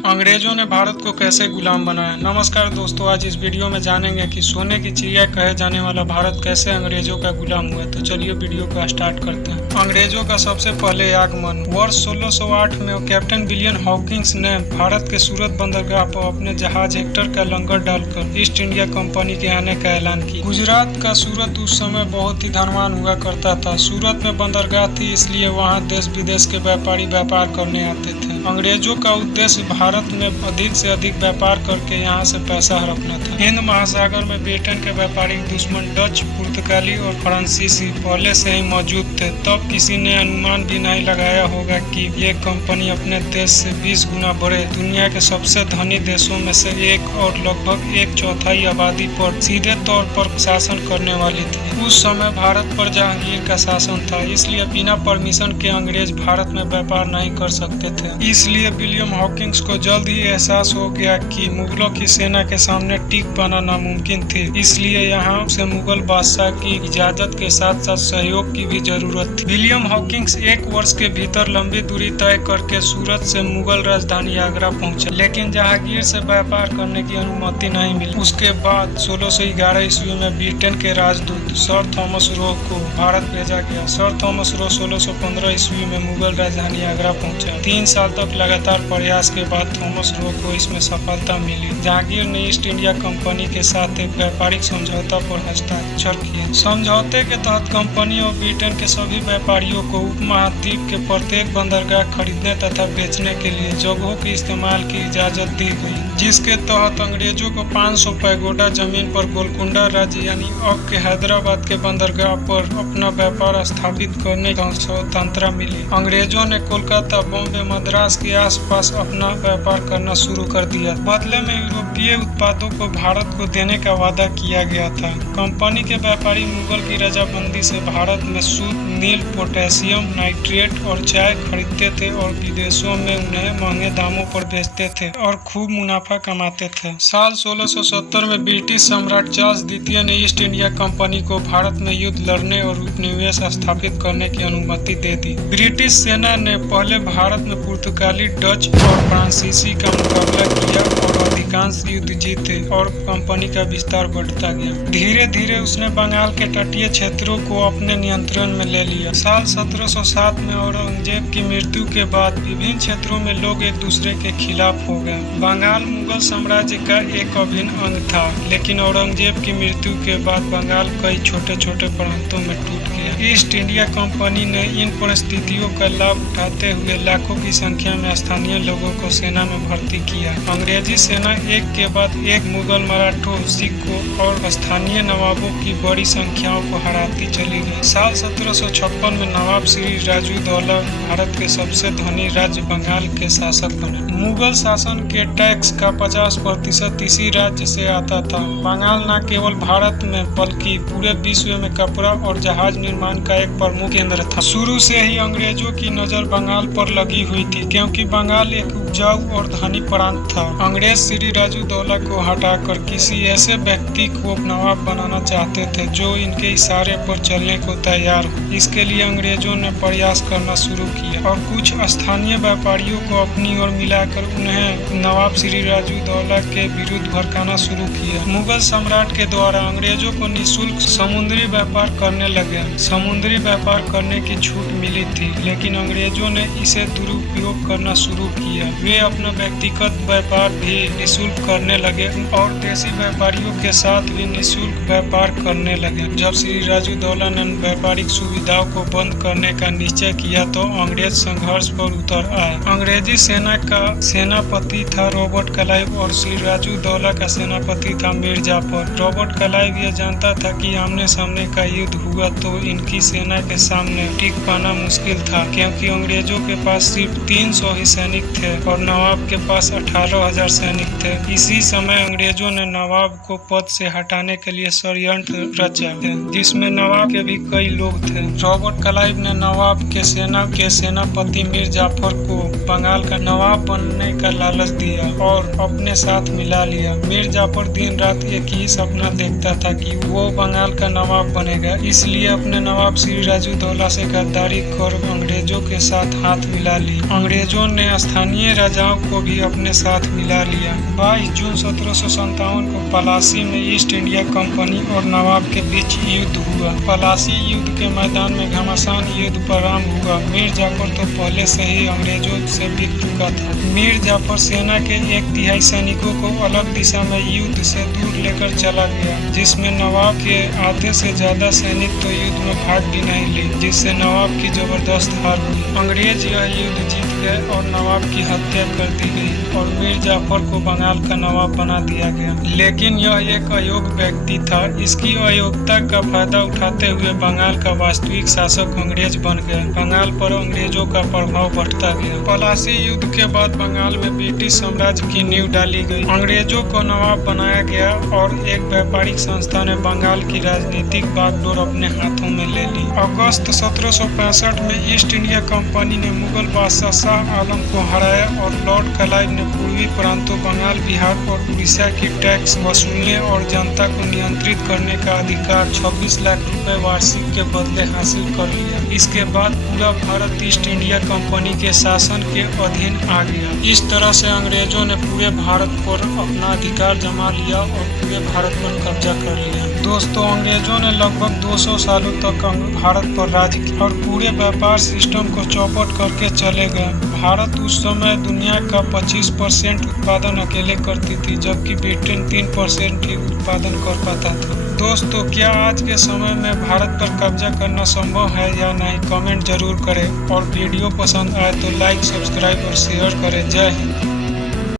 अंग्रेजों ने भारत को कैसे गुलाम बनाया। नमस्कार दोस्तों, आज इस वीडियो में जानेंगे कि सोने की चिड़िया कहे जाने वाला भारत कैसे अंग्रेजों का गुलाम हुआ। तो चलिए वीडियो को स्टार्ट करते हैं। अंग्रेजों का सबसे पहले आगमन वर्ष 1608 में कैप्टन विलियम हॉकिंस ने भारत के सूरत बंदरगाह पर अपने जहाज हेक्टर का लंगर डालकर ईस्ट इंडिया कंपनी के आने का ऐलान किया। गुजरात का सूरत उस समय बहुत ही धनवान हुआ करता था। सूरत में बंदरगाह थी, इसलिए वहाँ देश विदेश के व्यापारी व्यापार करने आते थे। अंग्रेजों का उद्देश्य भारत में अधिक से अधिक व्यापार करके यहाँ से पैसा हड़पना था। हिंद महासागर में ब्रिटेन के व्यापारिक दुश्मन डच, पुर्तगाली और फ्रांसीसी पहले से ही मौजूद थे। तब किसी ने अनुमान भी नहीं लगाया होगा कि ये कंपनी अपने देश से 20 गुना बड़े दुनिया के सबसे धनी देशों में से एक और लगभग 1/4 आबादी पर सीधे तौर पर शासन करने वाली थी। उस समय भारत पर जहांगीर का शासन था, इसलिए बिना परमिशन के अंग्रेज भारत में व्यापार नहीं कर सकते थे। इसलिए विलियम हॉकिंस को जल्द ही एहसास हो गया कि मुगलों की सेना के सामने टिक पाना नामुमकिन थी। इसलिए यहाँ से मुगल बादशाह की इजाजत के साथ साथ सहयोग की भी जरूरत थी। विलियम हॉकिंस 1 वर्ष के भीतर लंबी दूरी तय करके सूरत से मुगल राजधानी आगरा पहुंचा, लेकिन जहांगीर से व्यापार करने की अनुमति नहीं मिली। उसके बाद 1611 ईस्वी में ब्रिटेन के राजदूत सर थॉमस रो को भारत भेजा गया। सर थॉमस रो 1615 ईस्वी में मुगल राजधानी आगरा पहुंचा। 3 साल तक लगातार प्रयास के बाद थॉमस रो को इसमें सफलता मिली। जहांगीर ने ईस्ट इंडिया कंपनी के साथ एक व्यापारिक समझौता पर हस्ताक्षर किए। समझौते के तहत कंपनी और ब्रिटेन के सभी व्यापारियों को उपमहाद्वीप के प्रत्येक बंदरगाह खरीदने तथा बेचने के लिए जगहों के इस्तेमाल की इजाजत दी गई, जिसके तहत अंग्रेजों को 500 पैगोडा जमीन पर गोलकुंडा राज्य यानी अब के हैदराबाद के बंदरगाह पर अपना व्यापार स्थापित करने की स्वतंत्रता मिली। अंग्रेजों ने कोलकाता, बॉम्बे, मद्रास के आसपास अपना व्यापार करना शुरू कर दिया। बदले में यूरोपीय उत्पादों को भारत को देने का वादा किया गया था। कंपनी के व्यापारी मुगल की रजामंदी से भारत में सूत, नील, पोटेशियम नाइट्रेट और चाय खरीदते थे और विदेशों में उन्हें महंगे दामों पर बेचते थे और खूब मुनाफा कमाते थे। साल 1670 में ब्रिटिश सम्राट चार्ल्स द्वितीय ने ईस्ट इंडिया कंपनी को भारत में युद्ध लड़ने और उपनिवेश स्थापित करने की अनुमति दे दी। ब्रिटिश सेना ने पहले भारत में पुर्तगाली, डच और फ्रांसीसी का मुकाबला किया और अधिकांश युद्ध जीते और कंपनी का विस्तार बढ़ता गया। धीरे धीरे उसने बंगाल के तटीय क्षेत्रों को अपने नियंत्रण में ले लिया। साल 1707 में औरंगजेब की मृत्यु के बाद विभिन्न क्षेत्रों में लोग एक दूसरे के खिलाफ हो गए। बंगाल मुगल साम्राज्य का एक अभिन्न अंग था, लेकिन औरंगजेब की मृत्यु के बाद बंगाल कई छोटे छोटे प्रांतों में टूट गया। ईस्ट इंडिया कंपनी ने इन परिस्थितियों का लाभ उठाते हुए लाखों की संख्या में स्थानीय लोगों को सेना में भर्ती किया। अंग्रेजी सेना एक के बाद एक मुगल, मराठों, सिखों और स्थानीय नवाबों की बड़ी संख्याओं को हराती चली गई। साल 1756 में नवाब श्री राजूदौला भारत के सबसे धनी राज्य बंगाल के शासक बने। मुगल शासन के टैक्स का 50% इसी राज्य से आता था। बंगाल न केवल भारत में बल्कि पूरे विश्व में कपड़ा और जहाज निर्माण का एक प्रमुख केंद्र था। शुरू से ही अंग्रेजों की नजर बंगाल पर लगी हुई थी, क्योंकि बंगाल एक उपजाऊ और धनी प्रांत था। अंग्रेज श्री राजूदौला को हटाकर किसी ऐसे व्यक्ति को नवाब बनाना चाहते थे जो इनके इशारे पर चलने को तैयार हो। इसके लिए अंग्रेजों ने प्रयास करना शुरू किया और कुछ स्थानीय व्यापारियों को अपनी ओर मिलाकर उन्हें नवाब श्री राजूदौला के विरुद्ध भड़काना शुरू किया। मुगल सम्राट के द्वारा अंग्रेजों को निःशुल्क समुद्री व्यापार करने लगे। समुद्री व्यापार करने की छूट मिली थी, लेकिन अंग्रेजों ने इसे दुरुपयोग करना शुरू किया। वे अपना व्यक्तिगत व्यापार भी निःशुल्क करने लगे और देशी व्यापारियों के साथ भी निःशुल्क व्यापार करने लगे। जब श्री राजूदौला ने व्यापारिक सुविधाओं को बंद करने का निश्चय किया तो अंग्रेज संघर्ष पर उतर आए। अंग्रेजी सेना का सेनापति था रॉबर्ट क्लाइव और श्री राजूदौला का सेनापति था मीर जाफर। रॉबर्ट क्लाइव यह जानता था कि आमने सामने का युद्ध हुआ तो इनकी सेना के सामने टिक पाना मुश्किल था, क्योंकि अंग्रेजों के पास सिर्फ 300 ही सैनिक थे और नवाब के पास 18,000 सैनिक थे। इसी समय अंग्रेजों ने नवाब को पद से हटाने के लिए षड्यंत्र रचा, जिसमें नवाब के भी कई लोग थे। रॉबर्ट क्लाइव ने नवाब के सेनापति मीर जाफर को बंगाल का नवाब बनने का लालच दिया और अपने साथ मिला लिया। मीर जाफर दिन रात एक ही सपना देखता था कि वो बंगाल का नवाब बनेगा, इसलिए अपने नवाब श्री राजूदौला से गद्दारी कर अंग्रेजों के साथ हाथ मिला ली। अंग्रेजों ने स्थानीय राजाओं को भी अपने साथ मिला लिया। 22 जून 1757 को पलासी में ईस्ट इंडिया कंपनी और नवाब के बीच युद्ध हुआ। पलासी युद्ध के मैदान में घमासान युद्ध प्रारंभ हुआ। मीर जाफर तो पहले से ही अंग्रेजों से बिक चुका था। मीर जाफर सेना के 1/3 सैनिकों को अलग दिशा में युद्ध से दूर लेकर चला गया, जिसमें नवाब के आधे से ज्यादा सैनिक तो युद्ध में भाग भी नहीं ली, जिससे नवाब की जबरदस्त हार हुई। अंग्रेज यह युद्ध जीत गए और नवाब की हत्या कर दी गई और मीर जाफर को बंगाल का नवाब बना दिया गया। लेकिन यह एक अयोग्य व्यक्ति था। इसकी अयोग्यता का फायदा उठाते हुए बंगाल का वास्तविक शासक अंग्रेज बन गया। बंगाल पर अंग्रेजों का प्रभाव बढ़ता गया। पलासी युद्ध के बाद बंगाल में ब्रिटिश साम्राज्य की नींव डाली गई। अंग्रेजों को नवाब बनाया गया और एक व्यापारिक संस्था ने बंगाल की राजनीतिक बागडोर अपने हाथों में ले ली। अगस्त 1765 में ईस्ट इंडिया कंपनी ने मुगल बादशाह शाह आलम को हराया और लॉर्ड क्लाइव ने पूर्वी प्रांतों बंगाल, बिहार और उड़ीसा की टैक्स वसूलने और जनता को नियंत्रित करने का अधिकार 26 लाख रुपए वार्षिक के बदले हासिल कर लिया। इसके बाद पूरा भारत ईस्ट इंडिया कंपनी के शासन के अधीन आ गया। इस तरह से अंग्रेजों ने पूरे भारत पर अपना अधिकार जमा लिया और पूरे भारत पर कब्जा कर लिया। दोस्तों, अंग्रेजों ने लगभग 200 सालों तक भारत पर राज किया और पूरे व्यापार सिस्टम को चौपट करके चले गए। भारत उस समय दुनिया का 25% उत्पादन अकेले करती थी, जबकि ब्रिटेन 3% ही उत्पादन कर पाता था। दोस्तों, क्या आज के समय में भारत पर कब्जा करना संभव है या नहीं, कमेंट जरूर करें और वीडियो पसंद आए तो लाइक, सब्सक्राइब और शेयर करें। जय हिंद।